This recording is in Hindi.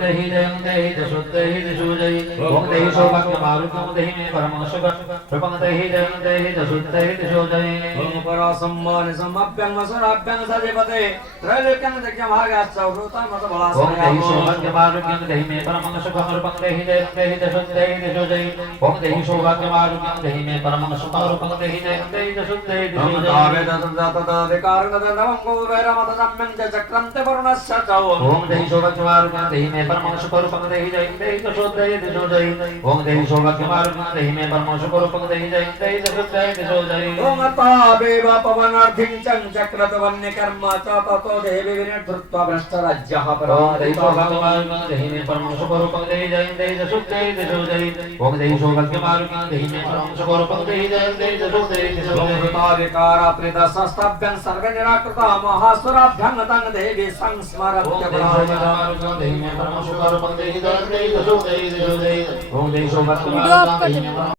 देहि जयं देहि दशुद्धेहि दिशुजयि ओम देहि सौभाग्यमारुतं देहि मे परमशुभ रूपं देहि जयं देहि दशुद्धेहि दिशुजयि ओम परासम्मान समाभ्यं वसनाभ्यं सजपते त्रैलोक्यं जग्यमागाश्चौरुतं मतबलासं ओम देहि सौभाग्यमारुतं देहि मे परमशुभ रूपं देहि जयं देहि दशुद्धेहि दिशुजयि ओम देहि सौभाग्यमारुतं देहि मे परमशुभ रूपं देहि जयं देहि दशुद्धेहि दिशुजयि ओम देहि सौभाग्यमारुतं देहि मे परमशुभ रूपं देहि जयं देहि दशुद्धेहि दिशुजयि ओम देहि सौभाग्यमारुतं देहि मे परमशुभ रूपं देहि जयं देहि दशुद्धेहि दिशुजयि ओम तावेव पवनार्थिं चक्रतवन्य कर्म च ततो देवी विनिर्धृत्वा भ्रष्टराज्यः ओम देहि सौभाग्यमारुतं देहि मे परमशुभ रूपं देहि जयं देहि दशुद्धेहि दिशुजयि ओम देहि सौभाग्यमारुतं देहि मे परमशुभ रूपं देहि जयं देहि दशुद्धेहि दिशुजयि ताविकारात्रितसस्ताभ्यं सर्वे निराकृता महासुराभ्यं तं देवी संस्मरत्य देहि मे परमशुभ रूपं देहि जयं देहि दशुद्धेहि दिशुजयि ओम देहि सौभाग्यमारुतं देहि मे